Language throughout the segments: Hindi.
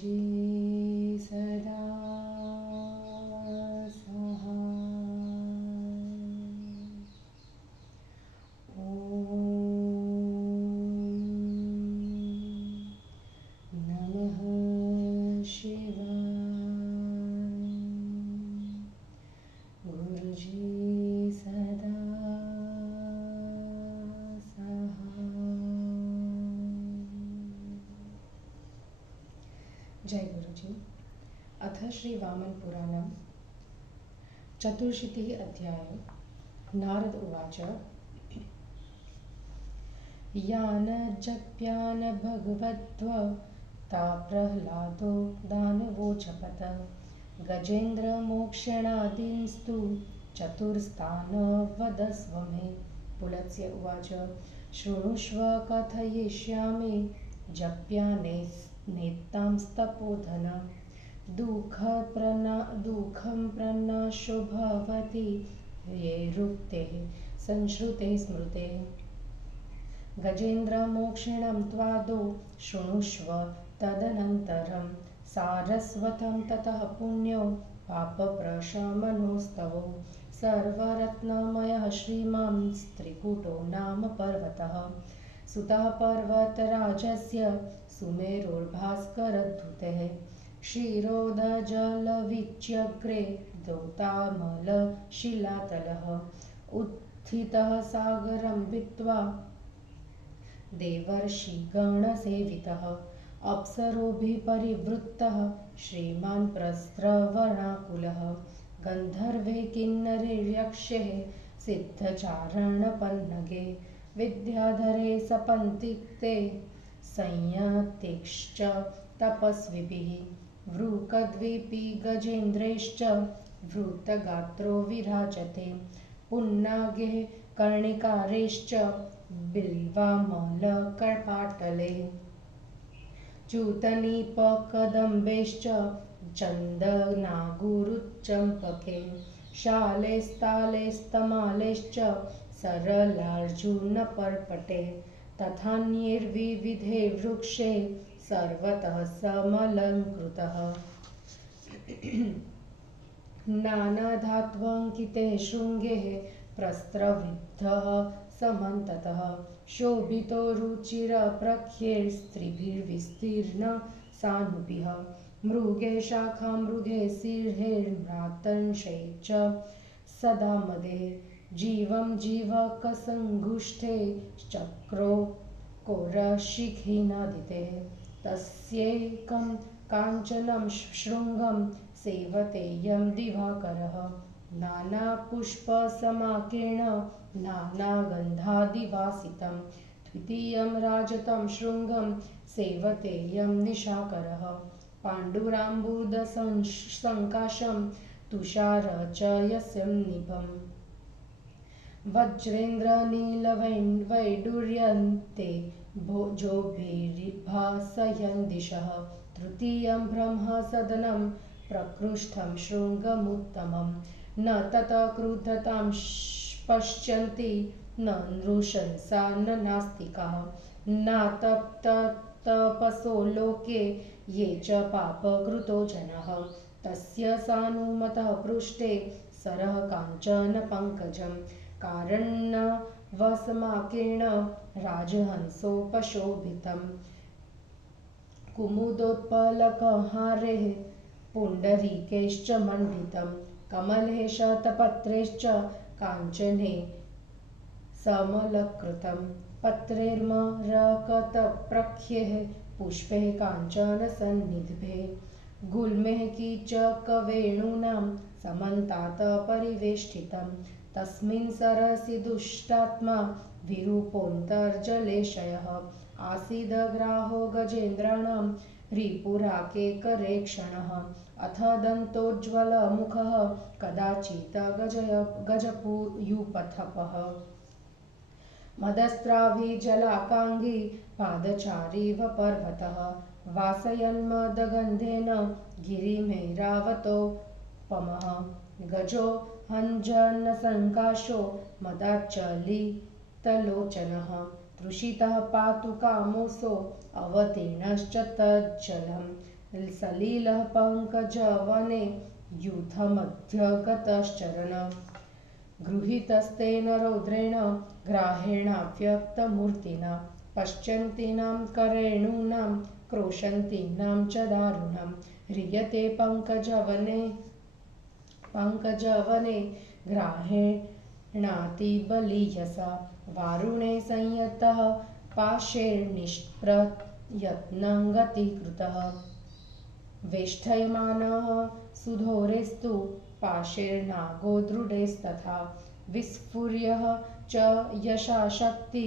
गुरुजी सदा सहाय। ओम नमः शिवाय। गुरुजी सदा जय गुरुजी। अथ श्री वामन पुराणं चतुर्शीतिः अध्यायः। नारद उवाच यानजप्यान भगवद्भक्ता प्रह्लादो दानवो जपत गजेन्द्रमोक्षणादींस्तु चतुर्स्थान वदस्व मे। पुलत्स्य उवाच शृणुष्व कथयिष्यामि जप्यानेतांस्तपोधन दुःखं प्रनाशो भवति ये रुक्ते संश्रुते स्मृते। गजेन्द्रमोक्षणं त्वादौ शृणुष्व तदनन्तरं सारस्वतं ततः पुण्यो पापप्रशमनोस्तवो। सर्वरत्नमयः श्रीमान् त्रिकुटो नाम पर्वतः सुतः पर्वतराजस्य सुमेरुर्भास्करधृतेः क्षीरोदजलवीच्यग्रे द्योतामलशिलातलः उत्थितः सागरं भित्त्वा देवर्षिगणसेवितः अप्सरोभिः परिवृत्तः श्रीमान् प्रस्रवणाकुलः गन्धर्वे किन्नरे सिद्धचारणपन्नगे विद्याधरे सपन्तिक्ते संयतिश्च तपस्विभिः वृकद्वीपी गजेन्द्रैश्च वृत्तगात्रो विराजते पुन्नागे कर्णिकारैश्च बिल्वामलकपाटले च्यूतनीपकदम्बैश्च चन्दनागुरुचम्पके शालैस्तालैस्तमालैश्च सरलार्जुनपर्पटे तथान्यैर्विविधे वृक्षे सर्वतः समलङ्कृतः नानाधात्वङ्किते शृङ्गे प्रस्रविद्धः समन्ततः शोभितो रुचिरप्रख्यैस्त्रिभिर्विस्तीर्ण सानुभिः मृगे शाखा मृगे सिंहैर्म्रातंशै च सदा मदे जीवं जीवकसङ्गुष्ठे चक्रो कोरशिखिनादिते तस्यैकं काञ्चनं शृङ्गं सेवतेयं दिवाकरः नानापुष्पसमाकीर्ण नानागन्धादिवासितं द्वितीयं राजतं शृङ्गं सेवतेयं निशाकरः पाण्डुराम्बुदसङ्काशं तुषारचयसं निभम् वज्रेन्द्रनीलवैडूर्यन्ते भोजोभिर्भासयन् दिशः तृतीयं ब्रह्मसदनं प्रकृष्टं शृङ्गमुत्तमं न ततः क्रुद्धतां पश्यन्ति न नृशंसा न नास्तिकाः नातप्ततपसो लोके ये च पापकृतो जनः तस्य सानुमतः पृष्ठे सरः काञ्चन पङ्कजं कारण्यवसमाकीर्ण राजहंसोपशोभितं कुमुदोत्पलकहारैः पुण्डरीकैश्च मण्डितं कमले शतपत्रैश्च काञ्चने समलकृतं पत्रैर्मरकतप्रख्यैः पुष्पैः काञ्चनसन्निधिभे गुल्मैः कीचकवेणूनां समन्तात् परिवेष्टितं तस्मिन् सरसि दुष्टात्मा विरूपोऽन्तर्जलेशयः आसीदग्राहो गजेन्द्राणां रिपुराकेकरेक्षणः अथ दन्तोज्ज्वलमुखः कदाचित् गजपूयुपथपः मदस्त्राभिजलाकाङ्गी पादचारीव पर्वतः वासयन्मदगन्धेन गिरिमेरावतोपमः गजो हञ्जनसङ्काशो सलीलः पङ्कजवने यूथमध्यगतश्चरण गृहीतस्तेन रौद्रेण ग्राहेणाव्यक्तमूर्तिना पश्यन्तीनां करेणूनां क्रोशन्तीनां च दारुणं ह्रियते पङ्कजवने ग्राहेणातिबलीयसा वारुणे संयतः पाशैर्निष्प्रयत्नं गतिकृतः वेष्टयमानः सुधोरेस्तु पाशैर्नागो दृढैस्तथा विस्फुर्यः च यशाशक्ति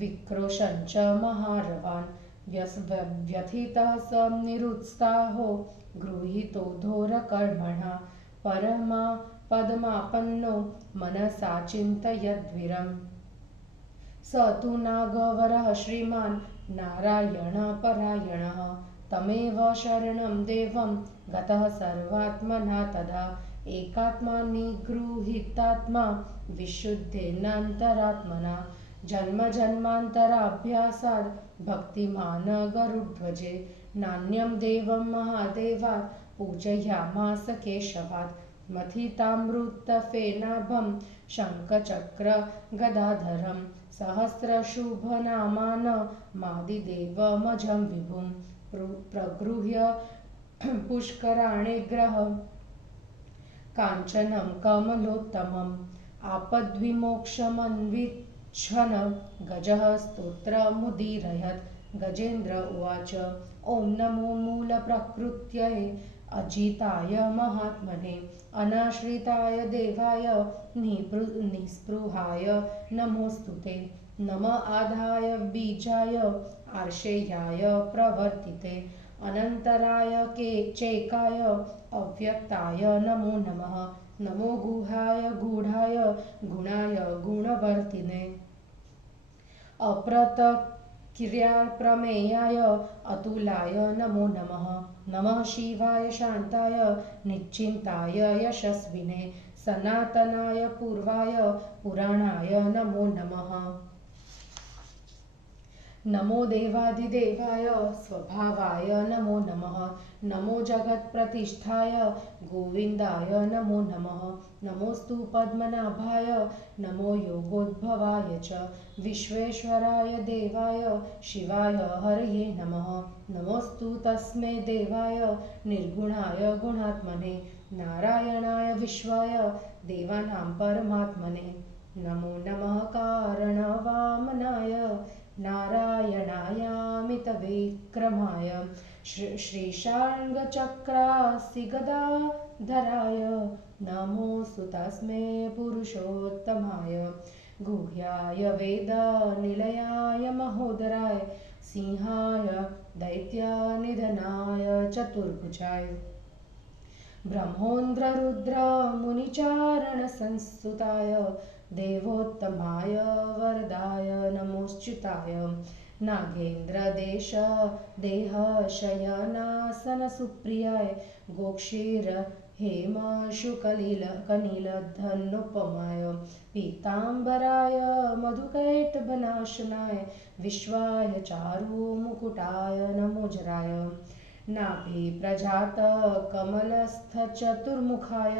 विक्रोशं च महारवान् व्यथितः स निरुत्साहो गृहीतो घोरकर्मणा परमा पदमापन्नो मनसा चिन्तयद्विरम् स तु नागवरः श्रीमान् नारायणपरायणः तमेव शरणं देवं गतः सर्वात्मना तदा एकात्मा निगृहीतात्मा विशुद्धेनान्तरात्मना जन्मजन्मान्तराभ्यासात् भक्तिमान् गरुड्ध्वजे नान्यं देवं महादेवात् पूजयामास केशवात् मथितामृतफेनाभं शङ्खचक्रगदाधरं सहस्रशुभनामान मादिदेवमजं विभुं प्रगृह्य पुष्कराणिग्रह काञ्चनं कमलोत्तमम् आपद्विमोक्षमन्विच्छन् गजः स्तोत्रमुदीरयत् गजेन्द्र उवाच ॐ नमो मूलप्रकृत्यै अजिताय महात्मने अनाश्रिताय देवाय निःस्पृहाय नमोऽस्तु ते नम आधाय बीजाय आर्षेयाय प्रवर्तिते अनन्तराय चेकाय अव्यक्ताय नमो नमः नमो गुहाय गूढाय गुणाय गुणवर्तिने अप्रतक्रियाप्रमेयाय अतुलाय नमो नमः नमः शिवाय शान्ताय निश्चिन्ताय यशस्विने सनातनाय पूर्वाय पुराणाय नमो नमः नमो देवादिदेवाय स्वभावाय नमो नमः नमो जगत्प्रतिष्ठाय गोविन्दाय नमो नमः नमोऽस्तु पद्मनाभाय नमो योगोद्भवाय च विश्वेश्वराय देवाय शिवाय हरये नमः नमोऽस्तु तस्मै देवाय निर्गुणाय गुणात्मने नारायणाय विश्वाय देवानां परमात्मने नमो नमः कारणवामनाय नारायणायामितविक्रमाय श्रीशार्ङ्गचक्रासिगदाधराय नमोऽस्तु तस्मै पुरुषोत्तमाय गुह्याय वेदनिलयाय महोदराय सिंहाय दैत्यनिधनाय चतुर्भुजाय ब्रह्मोन्द्ररुद्रमुनिचारणसंस्तुताय देवोत्तमाय वरदाय नमोऽच्युताय नागेन्द्रदेश देहशयनासनसुप्रियाय गोक्षीर हेमशुकलिलकनिलधनुपमाय पीताम्बराय मधुकैटभनाशनाय विश्वाय चारुमुकुटाय नमोजराय नाभिप्रजात कमलस्थचतुर्मुखाय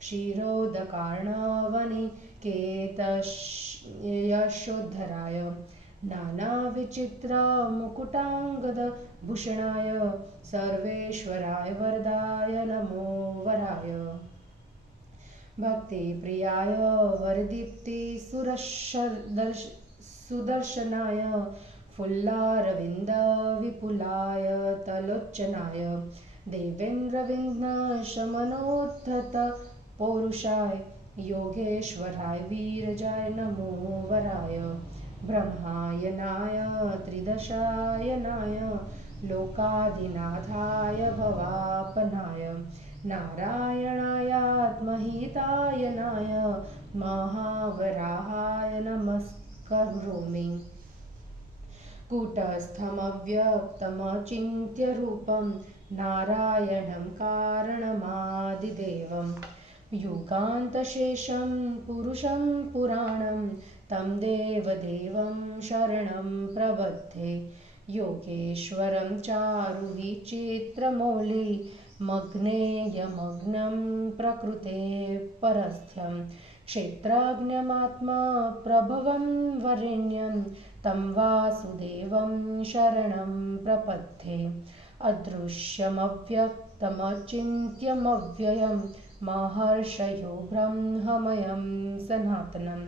क्षीरोदकार्णवनिकेतयशोद्धराय नानाविचित्रमुकुटाङ्गदभूषणाय सर्वेश्वराय वरदाय नमो वराय भक्तिप्रियाय वरदीप्तिसुदर्शनाय फुल्लारविन्दविपुलाय तलोच्चनाय देवेन्द्रविघ्नशमनोद्धतपौरुषाय योगेश्वराय वीरजाय नमो वराय ब्रह्मायनाय त्रिदशायनाय लोकाधिनाथाय भवापनाय नारायणायात्महितायनाय महावराहाय नमस्करोमि कूटस्थमव्यक्तमचिन्त्यरूपं नारायणं कारणमादिदेवं युगान्तशेषं पुरुषं पुराणं तं देवदेवं शरणं प्रबध्ये योगेश्वरं चारुविचित्रमौलि मग्नेयमग्नं प्रकृते परस्थ्यं क्षेत्राज्ञमात्मा प्रभवं वरेण्यं तं वासुदेवं शरणं प्रपद्ये अदृश्यमव्यक्तमचिन्त्यमव्ययं महर्षयो ब्रह्ममयं सनातनं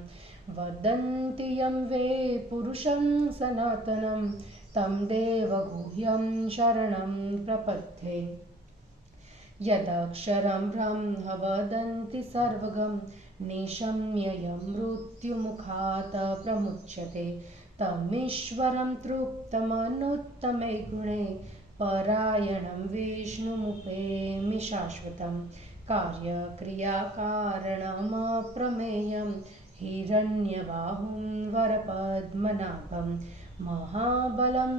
वदन्ति यं वे पुरुषं सनातनं तं देवगुह्यं शरणं प्रपद्ये यदक्षरं ब्रह्म वदन्ति सर्वगं निशम्ययं मृत्युमुखात् प्रमुच्यते तमीश्वरं तृप्तमनुत्तमे गुणे परायणं विष्णुमुपेमि शाश्वतं कार्यक्रियाकारणमप्रमेयं हिरण्यबाहुं वरपद्मनाभं महाबलं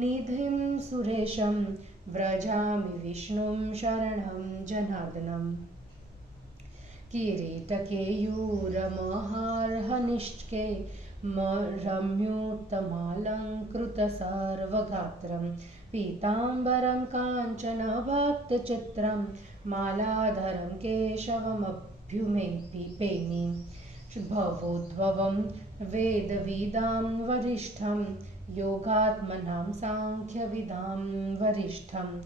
निधिं सुरेशं व्रजामि विष्णुं शरणं जनार्दनम् किरीटकेयूरमहार्हनिष्के रम्योत्तमालङ्कृतसर्वगात्रं पीताम्बरं काञ्चनभक्तचित्रं मालाधरं केशवमभ्युपेमि भवोद्भवं वेदविदां वरिष्ठं योगात्मनां साङ्ख्यविदां वरिष्ठम्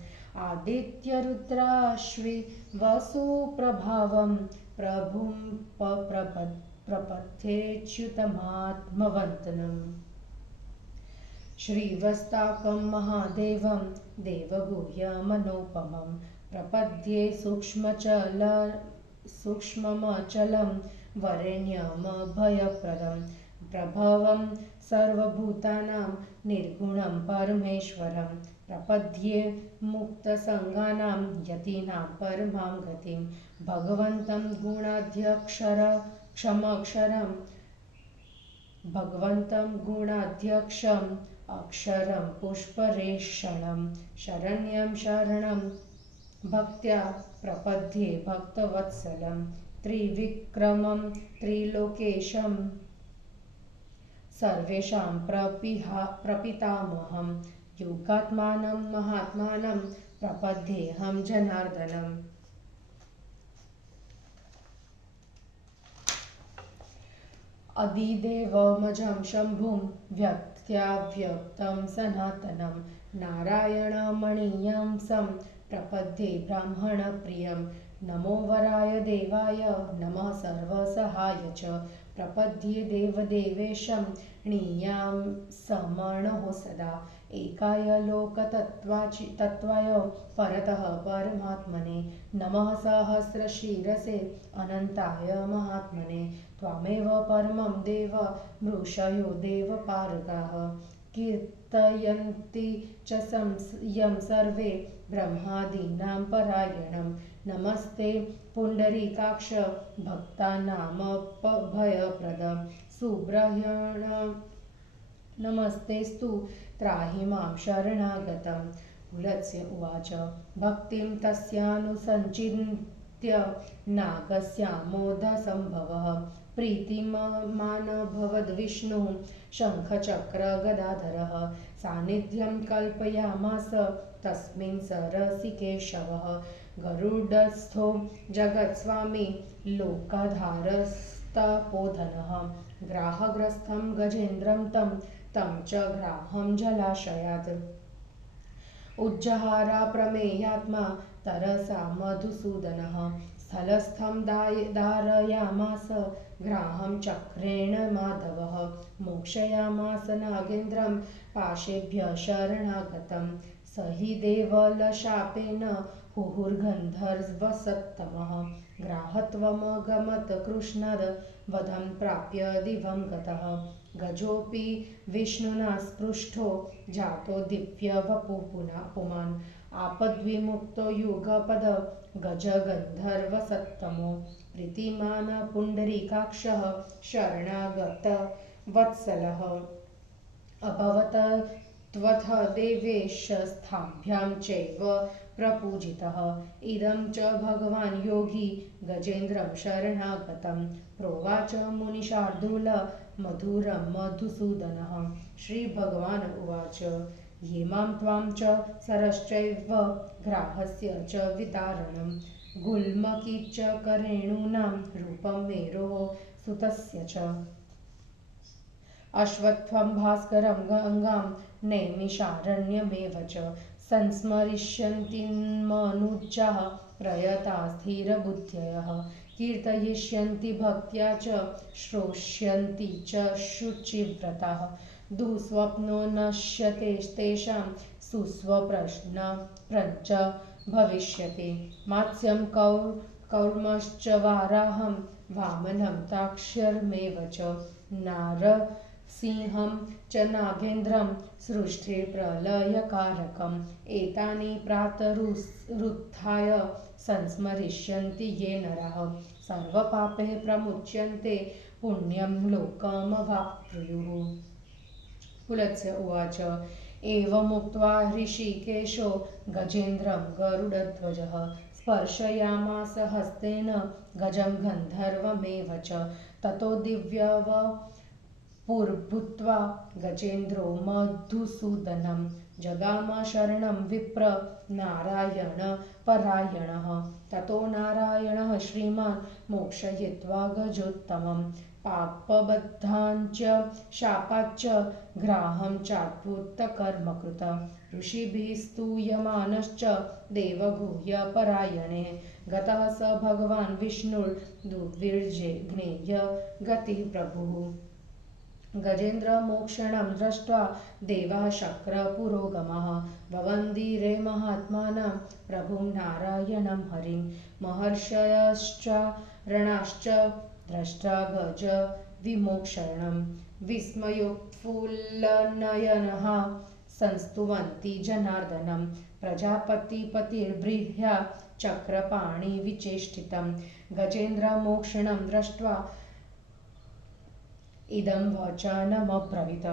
आदित्यरुद्राश्वि वसुप्रभावं प्रभुं प्रपद्येच्युतमात्मवन्तनम् श्रीवस्ताकं महादेवं देवगुह्यमनोपमं प्रपद्ये सूक्ष्ममचलं वरेण्यमभयप्रदं प्रभवं सर्वभूतानां निर्गुणं परमेश्वरं प्रपद्ये मुक्तसङ्गानां यतीनां परमां गतिं भगवन्तं गुणाध्यक्षम् अक्षरं पुष्परेषणं शरण्यं शरणं भक्त्या प्रपद्ये भक्तवत्सलं त्रिविक्रमं त्रिलोकेशं सर्वेषां प्रपितामहं योगात्मानं महात्मानं प्रपद्येऽहं जनार्दनम् अधिदेवमजं शम्भुं व्यक्त्याव्यक्तं सनातनं नारायणमणीयं सं प्रपद्ये ब्राह्मणप्रियं नमो वराय देवाय नमः सर्वसहाय च प्रपद्ये देवदेवेशं णीयां समणो सदा एकाय लोकतत्त्वाय परतः परमात्मने नमः सहस्रशिरसे अनन्ताय महात्मने त्वामेव परमं देव मृषयो देवपारगाः कीर्तयन्ति च यं सर्वे ब्रह्मादीनां परायणं नमस्ते पुण्डरीकाक्ष भक्तानामभयप्रद सुब्रह्मण्य नमस्तेस्तु त्राहि मां शरणागतं पुलत्स्य उवाच भक्तिं तस्यानुसञ्चिन्त्य नागस्यामोदसम्भवः प्रीतिमान् भवद्विष्णुः शङ्खचक्रगदाधरः सान्निध्यं कल्पयामास तस्मिन् सरसिकेशवः गरुडस्थो जगत्स्वामी लोकाधारस्तपोधनः ग्राहग्रस्थं गजेन्द्रं तं च ग्राहं जलाशयात् उज्जहारा प्रमेयात्मा तरसा मधुसूदनः स्थलस्थं धारयामास ग्राहं चक्रेण माधवः मोक्षयामास नागेन्द्रं पाशेभ्यः शरणागतं स हि देवलशापेन हुहुर्गन्धर्वसत्तमः ग्राहत्वमगमत् कृष्णाद् वधं प्राप्य दिवं गतः गजोऽपि विष्णुना स्पृष्टो जातो दिव्यवपुः पुमान् आपद्विमुक्तो युगपद गजगन्धर्वसत्तमो प्रीतिमान् पुण्डरीकाक्षः शरणागत वत्सलः अभवत् त्वथ देवेशस्थाभ्यां चैव प्रपूजितः। इदं च भगवान् योगी गजेन्द्रं शरणागतं प्रोवाच मुनिशार्दूल मधुरं मधुसूदनः। श्रीभगवान् उवाच ये मां त्वां च सरश्चैव ग्राहस्य च वितारणं गुल्मकी च करेणूनां रूपं मेरोः सुतस्य च अश्वत्थं भास्करं गंगां नैमिषारण्यमेव च संस्मरिष्यन्ति मनुजाः प्रयता स्थिरबुद्धयः कीर्तयिष्यन्ति भक्त्या च श्रोष्यन्ति च शुचिव्रताः दुःस्वप्नो नश्यते तेषां सुस्वप्रश्नप्रज्ञ भविष्यति मात्स्यं कौर्मश्च वाराहं वामनं ताक्ष्यमेव च नारसिंहं च नागेन्द्रं सृष्टिप्रलयकारकम् एतानि प्रातरुत्थाय संस्मरिष्यन्ति ये नराः सर्वपापैः प्रमुच्यन्ते पुण्यं लोकमवाप्नुयुः। पुलत्स्य उवाच एवमुक्त्वा ऋषिकेशो गजेन्द्रं गरुडध्वजः स्पर्शयामास हस्तेन गजं गन्धर्वमेव च ततो दिव्यवपुर्भूत्वा गजेन्द्रो मधुसूदनं जगाम शरणं विप्र नारायणपरायणः ततो नारायणः श्रीमान् मोक्षयित्वा गजोत्तमं पापबद्धाञ्च शापाच्च ग्राहं चाद्भुतकर्मकृत ऋषिभिः स्तूयमानश्च देवगुह्यपरायणे गतः स भगवान् विष्णुर्दुर्विर्जे ज्ञेय गतिः प्रभुः गजेन्द्रमोक्षणं दृष्ट्वा देवाः शक्रपुरोगमः भवन्दिरे महात्मानं प्रभुं नारायणं हरिं महर्षयश्च रणाश्च दृष्ट्वा गज विमोक्षणं विस्मयोत्फुल्लनयनः संस्तुवन्ति जनार्दनं प्रजापतिपतिर्बृह्या चक्रपाणिविचेष्टितं गजेन्द्रमोक्षणं दृष्ट्वा इदं वचनमब्रवीत्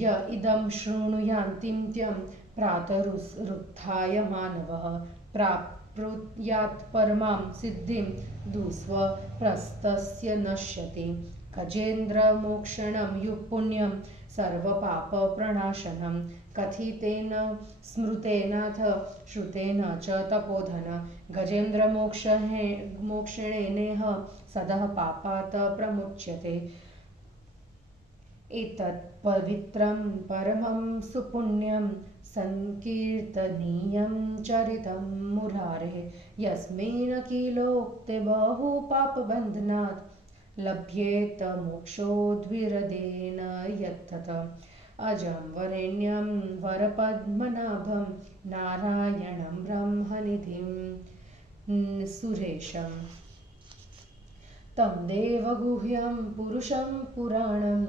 य इदं शृणुयान्तिन्त्यं प्रातरुत्थाय मानवः प्राप्नुयात् परमां सिद्धिं दुःस्वप्रस्तस्य नश्यति गजेन्द्रमोक्षणं युक्पुण्यं सर्वपापप्रणाशनं कथितेन स्मृतेनाथ श्रुतेन च तपोधन गजेन्द्रमोक्षणेनेह सदः पापात् प्रमुच्यते एतत् पवित्रं परमं सुपुण्यं संकीर्तनीयं चरितं मुरारेः यस्मिन् किलोक्ते बहु पापबन्धनात् लभ्येत मोक्षोद्विरदेन यत्तत् अजं वरेण्यं वरपद्मनाभं नारायणं ब्रह्मनिधिं सुरेशम् तं देवगुह्यं पुरुषं पुराणं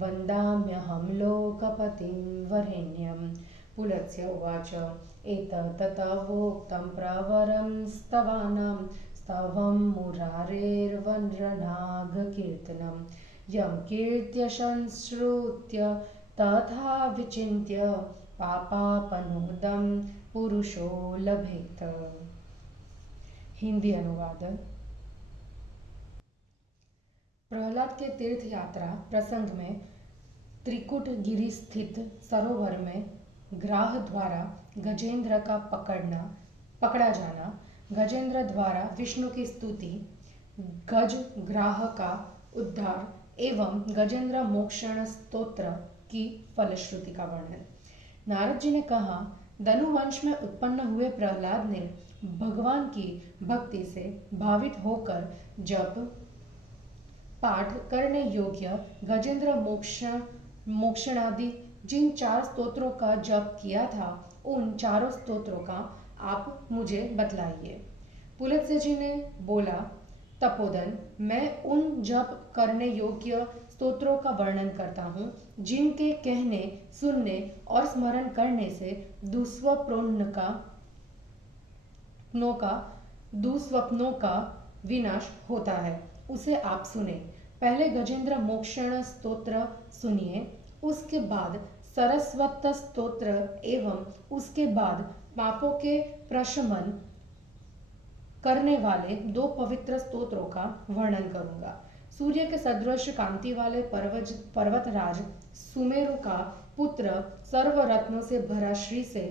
वन्दाम्यहं लोकपतिं वरेण्यं। पुलत्स्य उवाच एतत्तवोक्तं प्रवरं स्तवानां स्तवं मुरारेर्वनृनागकीर्तनं यं कीर्त्य संश्रुत्य तथा विचिन्त्य पापापनोदं पुरुषो लभेत। हिंदी अनुवाद। प्रहलाद के तीर्थ यात्रा प्रसंग में त्रिकुट गिरि स्थित सरोवर में ग्राह द्वारा गजेंद्र का पकड़ा जाना, गजेंद्र द्वारा विष्णु की स्तुति, गज ग्राह का उद्धार एवं गजेंद्र मोक्षण स्तोत्र की फलश्रुति का वर्णन। नारद जी ने कहा, धनुवंश में उत्पन्न हुए प्रहलाद ने भगवान की भक्ति से भावित होकर जप पाठ करने योग्य गजेंद्र मोक्षणादि जिन 4 स्तोत्रों का जप किया था, उन चारों स्तोत्रों का आप मुझे बतलाइए। पुलत्स्य जी ने बोला, तपोधन, मैं उन जप करने योग्य स्तोत्रों का वर्णन करता हूँ जिनके कहने, सुनने और स्मरण करने से दुस्वप्नों का विनाश होता है। उसे आप सुने। पहले गजेंद्र मोक्षण स्तोत्र सुनिए, उसके बाद सरस्वत स्तोत्र एवं उसके बाद पापों के प्रशमन करने वाले 2 पवित्र स्तोत्रों का वर्णन करूंगा। सूर्य के सदृश कांति वाले पर्वतराज सुमेरु का पुत्र, सर्वरत्नों से भरा श्री से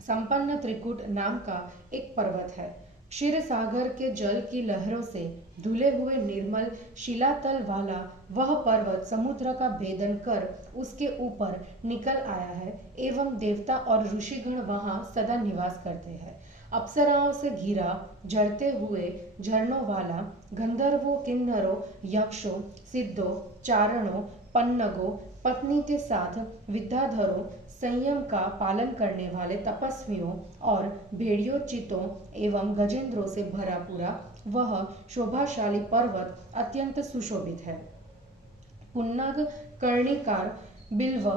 संपन्न त्रिकुट नाम का एक पर्वत है। क्षीर सागर के जल की लहरों से धुले हुए निर्मल शिलातल वाला वह पर्वत समुद्र का भेदन कर उसके ऊपर निकल आया है एवं देवता और ऋषिगण वहां सदा निवास करते हैं। अप्सराओं से घिरा, जड़ते हुए झरनों वाला, गंधर्वों, किन्नरों, यक्षों, सिद्धों, चारणों, पन्नगों, पत्नी के साथ विद्याधरों, संयम का पालन करने वाले तपस्वियों और भेड़ियों, चितों एवं गजेंद्रों से भरा पूरा वह शोभाशाली पर्वत अत्यंत सुशोभित है। पुन्नग, कर्णिकार, बिल्व,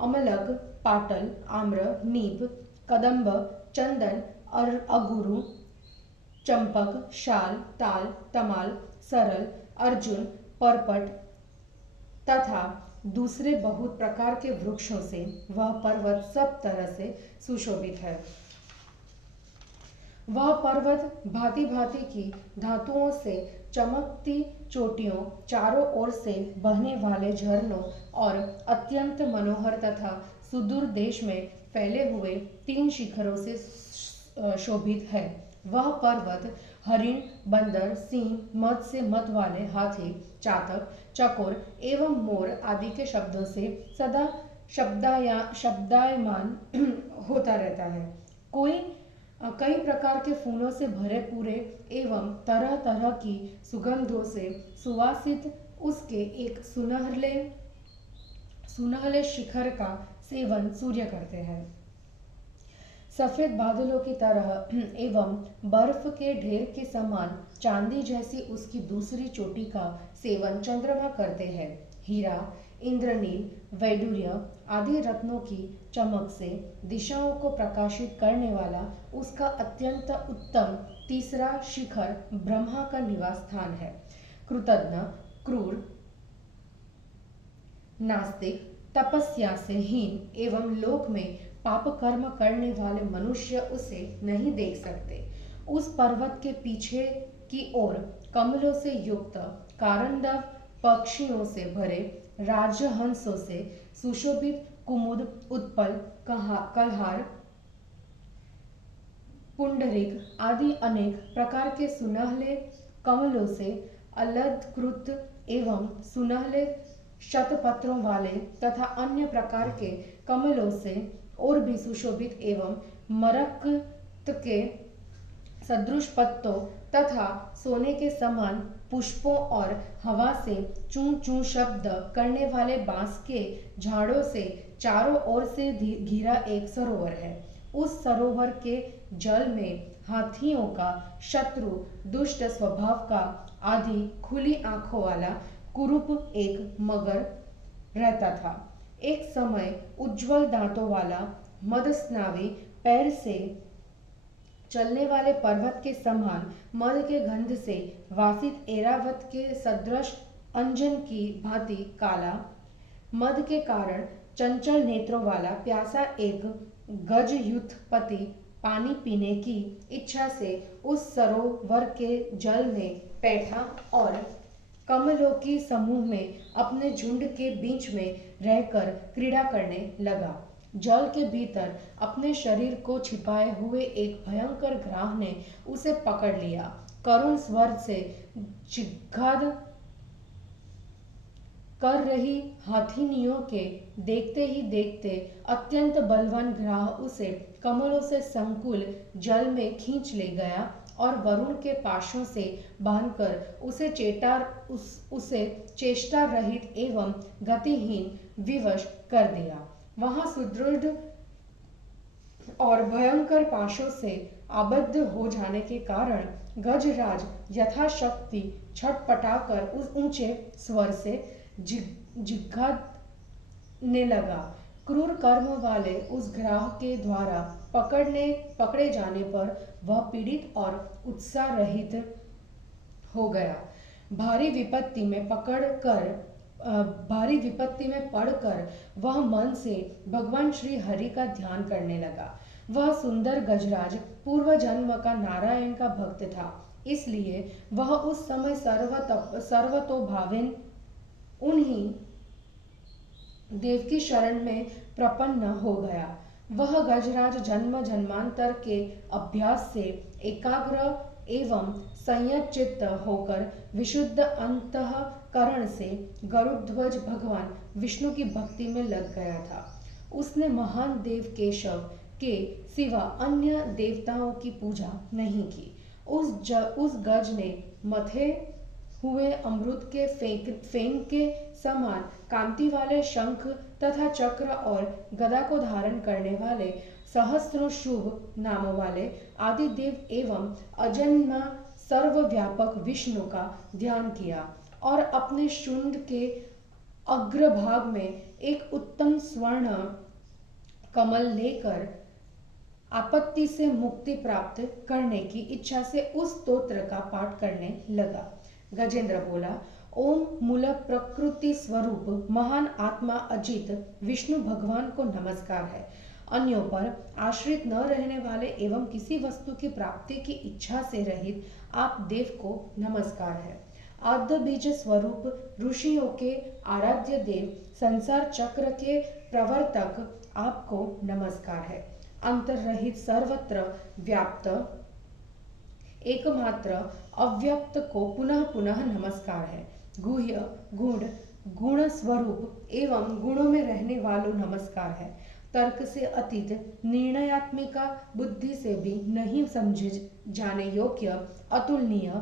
अमलक, पाटल, आम्र, नीप, कदंब, चंदन, अगुरु, चंपक, शाल, ताल, तमाल, सरल, अर्जुन, परपट तथा दूसरे बहुत प्रकार के वृक्षों से वह पर्वत सब तरह से सुशोभित है। वह पर्वत भांति भांति की धातुओं से चमकती चोटियों, चारों ओर से बहने वाले झरनों और अत्यंत मनोहर तथा सुदूर देश में फैले हुए 3 शिखरों से शोभित है। वह पर्वत हरिण, बंदर, सिंह, मद से मत वाले हाथी, चातक, चकोर एवं मोर आदि के शब्दों से सदा शब्दायमान होता रहता है। कई प्रकार के फूलों से भरे पूरे एवं तरह तरह की सुगंधों से सुवासित उसके एक सुनहले शिखर का सेवन सूर्य करते हैं। सफेद बादलों की तरह एवं बर्फ के ढेर के समान चांदी जैसी उसकी दूसरी चोटी का सेवन चंद्रमा करते हैं। हीरा, इंद्रनील, वैडूर्य आदि रत्नों की चमक से दिशाओं को प्रकाशित करने वाला उसका अत्यंत उत्तम तीसरा शिखर ब्रह्मा का निवास स्थान है। कृतज्ञ, क्रूर, नास्तिक, तपस्या से हीन एवं लोक में पाप कर्म करने वाले मनुष्य उसे नहीं देख सकते। उस पर्वत के पीछे की ओर कमलों से युक्त, कारंडव पक्षियों से भरे, राजहंसों से सुशोभित कुमुद, उत्पल, कल्हार, पुंडरीक आदि अनेक प्रकार के सुनहले कमलों से अलंकृत एवं सुनहले शतपत्रों वाले तथा अन्य प्रकार के कमलों से और भी सुशोभित एवं मरकत के सदृश पत्तों तथा सोने के समान पुष्पों और हवा से चूं चूं शब्द करने वाले बांस के झाड़ों से चारों ओर से घिरा एक सरोवर है। उस सरोवर के जल में हाथियों का शत्रु, दुष्ट स्वभाव का आदि खुली आंखों वाला कुरूप एक मगर रहता था। एक समय उज्जवल दांतों वाला मदस्नावी पैर से चलने वाले पर्वत के समान मद के गंध से वासित ऐरावत के सदृश अंजन की भांति काला, मद के कारण चंचल नेत्रों वाला प्यासा एक गजयुथपति पानी पीने की इच्छा से उस सरोवर के जल में बैठा और कमलों की समूह में अपने झुंड के बीच में रहकर क्रीड़ा करने लगा। जल के भीतर अपने शरीर को छिपाए हुए एक भयंकर ग्राह ने उसे पकड़ लिया। करुण स्वर से जिज्ञाद कर रही हाथिनियों के देखते ही देखते अत्यंत बलवान ग्राह उसे कमलों से संकुल जल में खींच ले गया और वरुण के पाशों से बांधकर उसे चेष्टा रहित एवं गतिहीन विवश कर दिया। वहां सुदृढ़ और भयंकर पाशों से आबद्ध हो जाने के कारण गजराज यथाशक्ति छटपटाकर उस ऊंचे स्वर से जिघाने लगा। क्रूर कर्म वाले उस ग्राह के द्वारा पकड़े जाने पर वह पीड़ित और उत्साह रहित हो गया। भारी विपत्ति में पकड़ कर भारी विपत्ति में पड़कर वह मन से भगवान श्री हरि का ध्यान करने लगा। वह सुंदर गजराज पूर्व जन्म का नारायण का भक्त था, इसलिए वह उस समय सर्वतोभावेन उन्हीं देव की शरण में प्रपन्न हो गया। वह गजराज जन्म जन्मांतर के अभ्यास से एकाग्र एवं संयतचित्त होकर विशुद्ध अंतःकरण से गरुड़ध्वज भगवान विष्णु की भक्ति में लग गया था। उसने महान देव केशव के सिवा अन्य देवताओं की पूजा नहीं की। उस गज ने मथे हुए अमृत के फेंक के समान कांति वाले शंख तथा चक्र और गदा को धारण करने वाले सहस्रों शुभ नाम वाले आदि देव एवं अजन्मा सर्वव्यापक विष्णु का ध्यान किया और अपने शुंड के अग्रभाग में एक उत्तम स्वर्ण कमल लेकर आपत्ति से मुक्ति प्राप्त करने की इच्छा से उस स्तोत्र का पाठ करने लगा। गजेंद्र बोला, ओम मूल प्रकृति स्वरूप महान आत्मा अजित विष्णु भगवान को नमस्कार है। अन्यों पर आश्रित न रहने वाले एवं किसी वस्तु की प्राप्ति की इच्छा से रहित आप देव को नमस्कार है। आद्य बीज स्वरूप ऋषियों के आराध्य देव संसार चक्र के प्रवर्तक आपको नमस्कार है। अंतर रहित सर्वत्र व्याप्त एकमात्र अव्यक्त को पुनः पुनः नमस्कार है। गुह्य गुण गुण स्वरूप एवं गुणों में रहने वालों नमस्कार है। तर्क से अतीत निर्णयात्मिका बुद्धि से भी नहीं समझे जाने योग्य अतुलनीय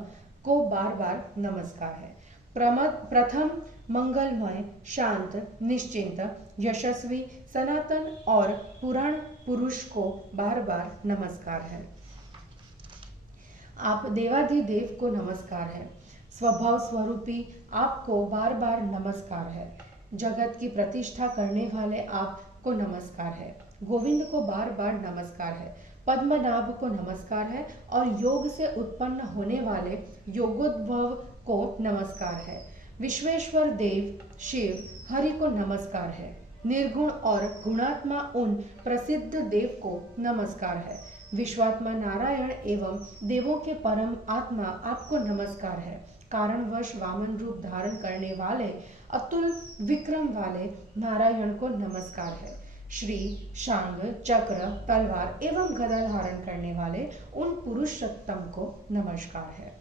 को बार बार नमस्कार है। प्रथम मंगलमय शांत निश्चिंत यशस्वी सनातन और पुराण पुरुष को बार बार नमस्कार है। आप देवाधिदेव को नमस्कार है। स्वभाव स्वरूपी आपको बार बार नमस्कार है। जगत की प्रतिष्ठा करने वाले आपको नमस्कार है। गोविंद को बार बार नमस्कार है। पद्मनाभ को नमस्कार है और योग से उत्पन्न होने वाले योगोद्भव को नमस्कार है। विश्वेश्वर देव शिव हरि को नमस्कार है। निर्गुण और गुणात्मा उन प्रसिद्ध देव को नमस्कार है। विश्वात्मा नारायण एवं देवों के परम आत्मा आपको नमस्कार है। कारणवश वामन रूप धारण करने वाले अतुल विक्रम वाले नारायण को नमस्कार है। श्री शांग चक्र तलवार एवं गदा धारण करने वाले उन पुरुषोत्तम को नमस्कार है।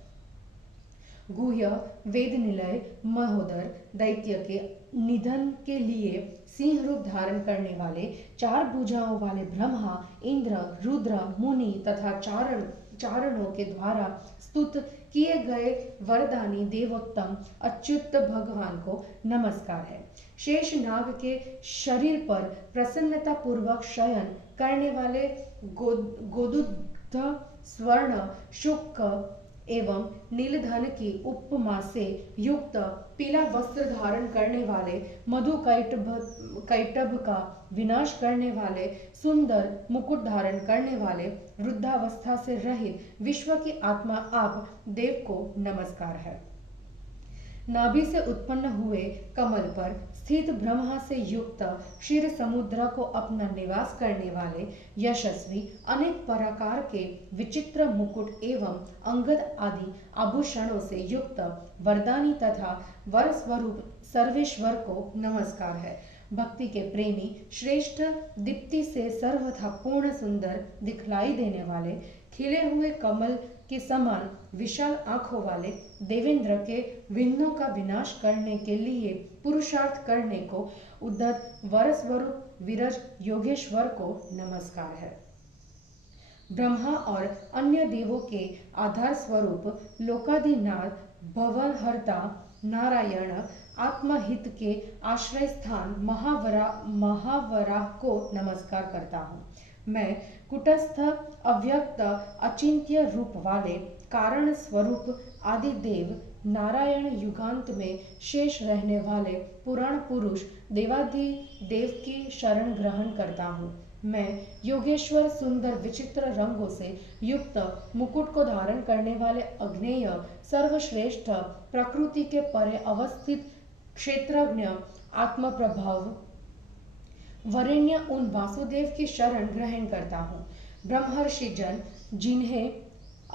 गुह्य वेद निलय महोदर दैत्य के निधन के लिए सिंह रूप धारण करने वाले चार भुजाओं वाले ब्रह्मा इंद्र रुद्र मुनि तथा चारणों के द्वारा स्तुत किए गए वरदानी देवोत्तम अच्युत भगवान को नमस्कार है। शेष नाग के शरीर पर प्रसन्नता पूर्वक शयन करने वाले गोदुग्ध स्वर्ण शुक्र एवं नीलधन की उपमा से युक्त पीला वस्त्र धारण करने वाले मधु कैटभ का विनाश करने वाले सुंदर मुकुट धारण करने वाले वृद्धावस्था से रहित विश्व की आत्मा आप देव को नमस्कार है। नाभि से उत्पन्न हुए कमल पर स्थित ब्रह्मा से युक्त क्षीर समुद्र को अपना निवास करने वाले यशस्वी अनेक प्रकार के विचित्र मुकुट एवं अंगद आदि आभूषणों से युक्त वरदानी तथा वर स्वरूप सर्वेश्वर को नमस्कार है। भक्ति के प्रेमी श्रेष्ठ दीप्ति से सर्वथा पूर्ण सुंदर दिखलाई देने वाले खिले हुए कमल के समान विशाल आंखों वाले देवेंद्र के विघ्नों का विनाश करने के लिए पुरुषार्थ करने को उद्धत वर स्वरूप विरज योगेश्वर को नमस्कार है। ब्रह्मा और अन्य देवों के आधार स्वरूप लोकाधिनाथ भवहर्ता नारायण आत्महित के आश्रय स्थान महावराह को नमस्कार करता हूँ। मैं कुटस्थ अव्यक्त अचिंत्य रूप वाले कारण स्वरूप आदि देव नारायण युगांत में शेष रहने वाले पुराण पुरुष देवाधिदेव की शरण ग्रहण करता हूँ। मैं योगेश्वर सुंदर विचित्र रंगों से युक्त मुकुट को धारण करने वाले अग्नेय सर्वश्रेष्ठ प्रकृति के परे अवस्थित क्षेत्रज्ञ आत्म प्रभाव वरेण्य उन वासुदेव की शरण ग्रहण करता हूँ। ब्रह्मर्षि जन जिन्हें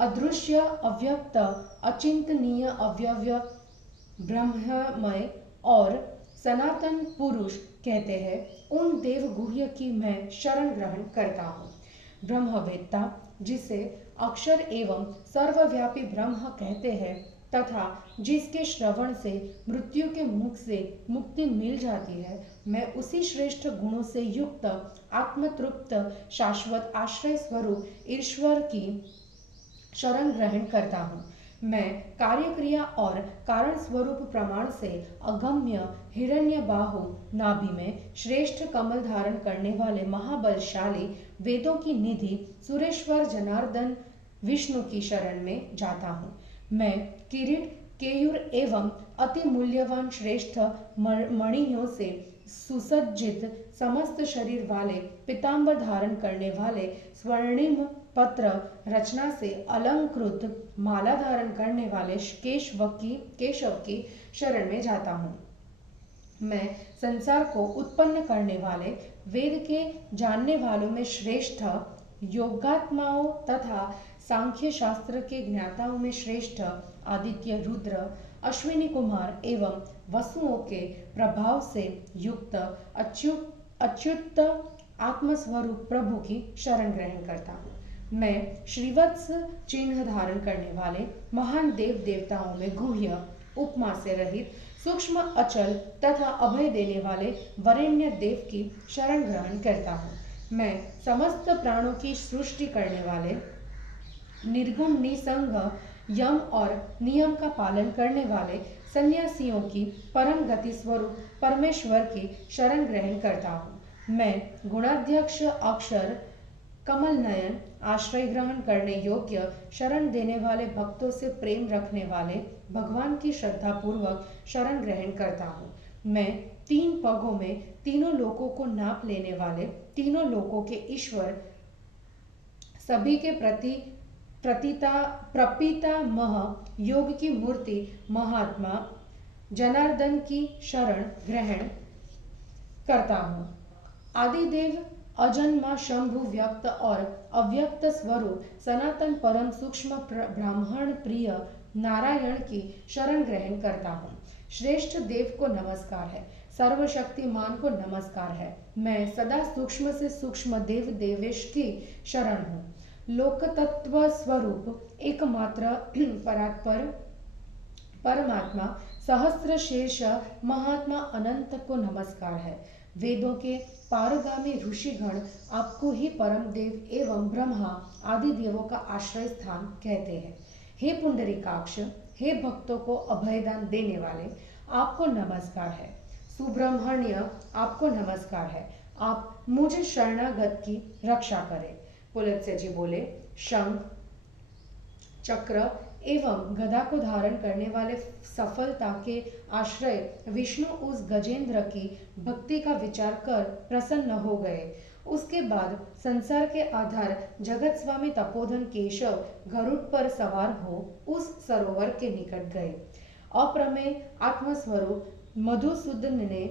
अदृश्य अव्यक्त अचिंतनीय अव्यव्य ब्रह्ममय और सनातन पुरुष कहते हैं, उन देव गुह्य की मैं शरण ग्रहण करता हूँ। ब्रह्मवेत्ता जिसे अक्षर एवं सर्वव्यापी ब्रह्म कहते हैं तथा जिसके श्रवण से मृत्यु के मुख से मुक्ति मिल जाती है, मैं उसी श्रेष्ठ गुणों से युक्त आत्मतृप्त शाश्वत आश्रय स्वरूप ईश्वर की शरण ग्रहण करता हूँ। मैं कार्य क्रिया और कारण स्वरूप प्रमाण से अगम्य हिरण्य बाहु नाभि में श्रेष्ठ कमल धारण करने वाले महाबलशाली वेदों की निधि सुरेश्वर जनार्दन विष्णु की शरण में जाता हूँ। मैं किरीट केयूर एवं अति मूल्यवान श्रेष्ठ मणियों से सुसज्जित समस्त शरीर वाले पीतांबर धारण करने वाले स्वर्णिम पत्र रचना से अलंकृत माला धारण करने वाले केशव की शरण में जाता हूँ। मैं संसार को उत्पन्न करने वाले वेद के जानने वालों में श्रेष्ठ योगात्माओं तथा सांख्य शास्त्र के ज्ञाताओं में श्रेष्ठ आदित्य रुद्र अश्विनी कुमार एवं वसुओं के प्रभाव से युक्त अच्युत आत्मस्वरूप प्रभु की शरण ग्रहण करता हूँ। मैं श्रीवत्स चिन्ह धारण करने वाले महान देव देवताओं में गुह्य उपमा से रहित सूक्ष्म अचल तथा अभय देने वाले वरेण्य देव की शरण ग्रहण करता हूँ। मैं समस्त प्राणों की सृष्टि करने वाले निर्गुण निसंग यम और नियम का पालन करने वाले सन्यासियों की परम गति स्वरूप परमेश्वर की शरण ग्रहण करता हूँ। मैं गुणाध्यक्ष अक्षर कमल नयन आश्रय ग्रहण करने योग्य शरण देने वाले भक्तों से प्रेम रखने वाले भगवान की श्रद्धा पूर्वक शरण ग्रहण करता हूँ। मैं तीन पगों में तीनों लोकों को नाप लेने वाले तीनों लोकों के ईश्वर सभी के प्रपिता मह योग की मूर्ति महात्मा जनार्दन की शरण ग्रहण करता हूँ। आदिदेव अजन्मा शंभु व्यक्त और अव्यक्त स्वरूप सनातन परम सूक्ष्म ब्राह्मण प्रिय नारायण की शरण ग्रहण करता हूँ। श्रेष्ठ देव को नमस्कार है, सर्वशक्तिमान को नमस्कार है। मैं सदा सूक्ष्म से सूक्ष्म देव देवेश की शरण हूँ। लोक तत्व स्वरूप एकमात्र परात्पर परमात्मा सहस्र शेष महात्मा अनंत को नमस्कार है। वेदों के पारगामी ऋषिगण आपको ही परम देव एवं ब्रह्मा आदि देवों का आश्रय स्थान कहते हैं। हे पुंडरीकाक्ष, हे भक्तों को अभयदान देने वाले, आपको नमस्कार है। सुब्रह्मण्य, आपको नमस्कार है। आप मुझे शरणागत की रक्षा करें। पुलत्स्य जी बोले, शंख चक्र एवं गदा को धारण करने वाले सफलता के आश्रय विष्णु उस गजेंद्र की भक्ति का विचार कर प्रसन्न हो गए। उसके बाद संसार के आधार जगत स्वामी तपोधन केशव गरुड़ पर सवार हो उस सरोवर के निकट गए। अप्रमेय आत्मस्वरूप मधुसूदन ने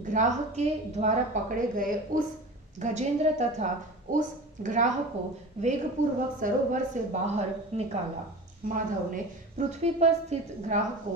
ग्राह के द्वारा पकड़े गए उस गजेंद्र तथा उस ग्राह को वेगपूर्वक सरोवर से बाहर निकाला। माधव ने पृथ्वी पर स्थित ग्राह को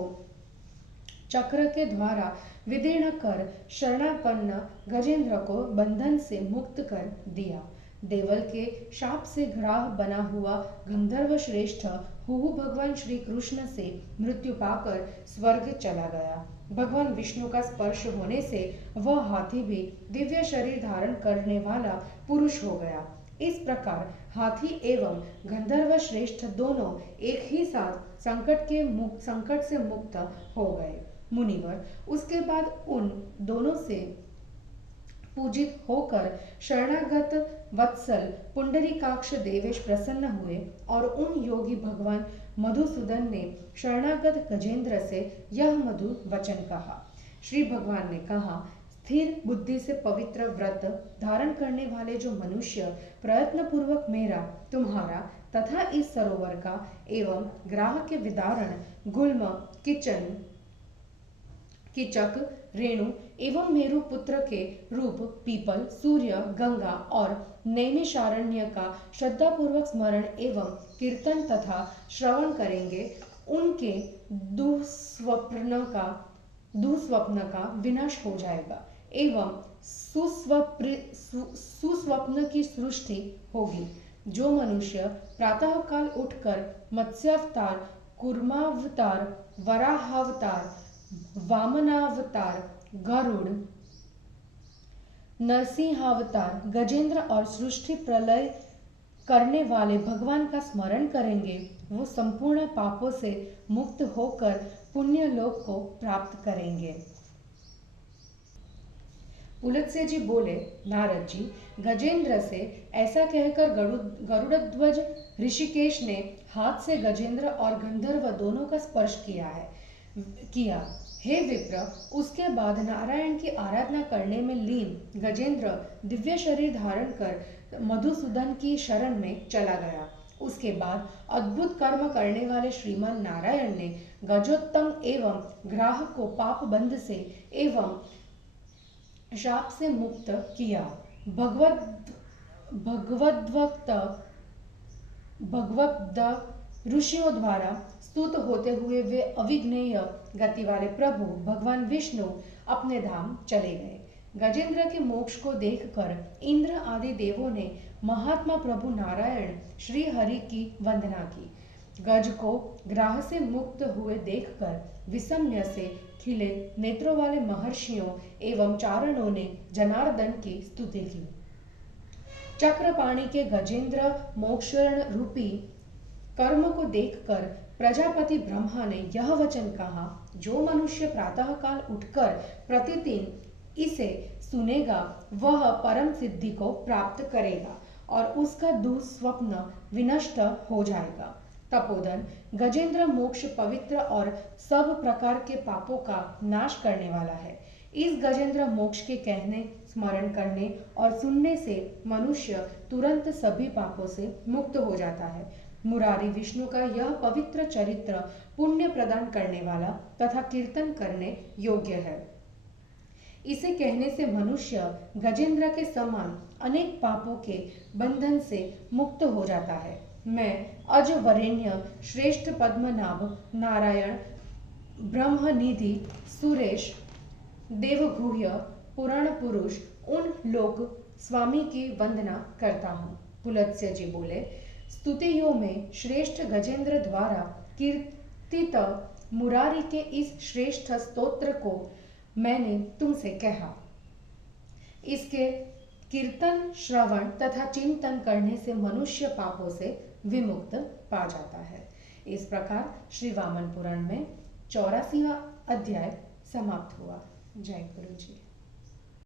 चक्र के द्वारा विदीर्ण कर शरणापन्न गजेंद्र को बंधन से मुक्त कर दिया। देवल के शाप से ग्राह बना हुआ गंधर्व श्रेष्ठ हुहु भगवान श्री कृष्ण से मृत्यु पाकर स्वर्ग चला गया। भगवान विष्णु का स्पर्श होने से वह हाथी भी दिव्य शरीर धारण करने वाला पुरुष हो गया। इस प्रकार हाथी एवं गंधर्व श्रेष्ठ दोनों एक ही साथ संकट से मुक्त हो गए। मुनिवर उसके बाद उन दोनों से पूजित होकर शरणागत वत्सल पुंडरीकाक्ष देवेश प्रसन्न हुए और उन योगी भगवान मधुसूदन ने शरणागत गजेंद्र से यह मधुर वचन कहा। श्री भगवान ने कहा, स्थिर बुद्धि से पवित्र व्रत धारण करने वाले जो मनुष्य प्रयत्न पूर्वक मेरा, तुम्हारा तथा इस सरोवर का एवं ग्राह के विदारण गुल्म किचन कीचक, रेणु एवं मेरु पुत्र के रूप पीपल, सूर्य, गंगा और नैमिषारण्य का श्रद्धापूर्वक स्मरण एवं कीर्तन तथा श्रवण करेंगे, उनके दुस्वप्न का विनाश हो जाएगा एवं सुस्वप्न की सृष्टि होगी। जो मनुष्य प्रातःकाल उठकर मत्स्यावतार, कूर्मावतार, वराहावतार, वामनावतार, गरुड़, नरसिंहावतार, गजेंद्र और सृष्टि प्रलय करने वाले भगवान का स्मरण करेंगे, वो संपूर्ण पापों से मुक्त होकर पुण्य लोक को प्राप्त करेंगे। पुलत्स्य जी बोले, नारद जी, गजेंद्र से ऐसा कहकर गरुड़ध्वज ऋषिकेश ने हाथ से गजेंद्र और गंधर्व दोनों का स्पर्श किया। हे विप्र, उसके बाद नारायण की आराधना करने में लीन गजेंद्र दिव्य शरीर धारण कर मधुसूदन की शरण में चला गया। उसके बाद अद्भुत कर्म करने वाले श्रीमान नारायण ने गजोत्तम एवं ग्राह को पाप बंध से एवं शाप से मुक्त किया। भगवद् ऋषियों द्वारा स्तुत होते हुए वे अविघ्नेय गति वाले प्रभु भगवान विष्णु अपने धाम चले गए। गजेंद्र के मोक्ष को देखकर इंद्र आदि देवों ने महात्मा प्रभु नारायण श्री हरि की वंदना की। गज को ग्राह से मुक्त हुए देखकर विस्मय से खिले नेत्रों वाले महर्षियों एवं चारणों ने जनार्दन की स्तुति की। चक्रपाणि के गजेंद्र मोक्षण रूपी कर्म को देखकर प्रजापति ब्रह्मा ने यह वचन कहा, जो मनुष्य प्रातःकाल उठकर प्रतिदिन इसे सुनेगा वह परम सिद्धि को प्राप्त करेगा और उसका दुस्वप्न विनष्ट हो जाएगा। तपोधन गजेंद्र मोक्ष पवित्र और सब प्रकार के पापों का नाश करने वाला है। इस गजेंद्र मोक्ष के कहने, स्मरण करने और सुनने से मनुष्य तुरंत सभी पापों से मुक्त हो जाता है। मुरारी विष्णु का यह पवित्र चरित्र पुण्य प्रदान करने वाला तथा कीर्तन करने योग्य है। इसे कहने से मनुष्य गजेंद्र के समान अनेक पापों के बंधन से मुक्त हो जाता है। मैं अज वरेण्य श्रेष्ठ पद्मनाभ नारायण ब्रह्मनिधि सुरेश देवगुह्य पुराण पुरुष उन लोक स्वामी की वंदना करता हूँ। पुलत्स्य जी बोले, स्तुतियों में श्रेष्ठ गजेंद्र द्वारा कीर्तित मुरारी के इस श्रेष्ठ स्तोत्र को मैंने तुमसे कहा। इसके कीर्तन, श्रवण तथा चिंतन करने से मनुष्य पापों से विमुक्त पा जाता है। इस प्रकार श्री वामन पुराण में 84वां अध्याय समाप्त हुआ। जय गुरु जी।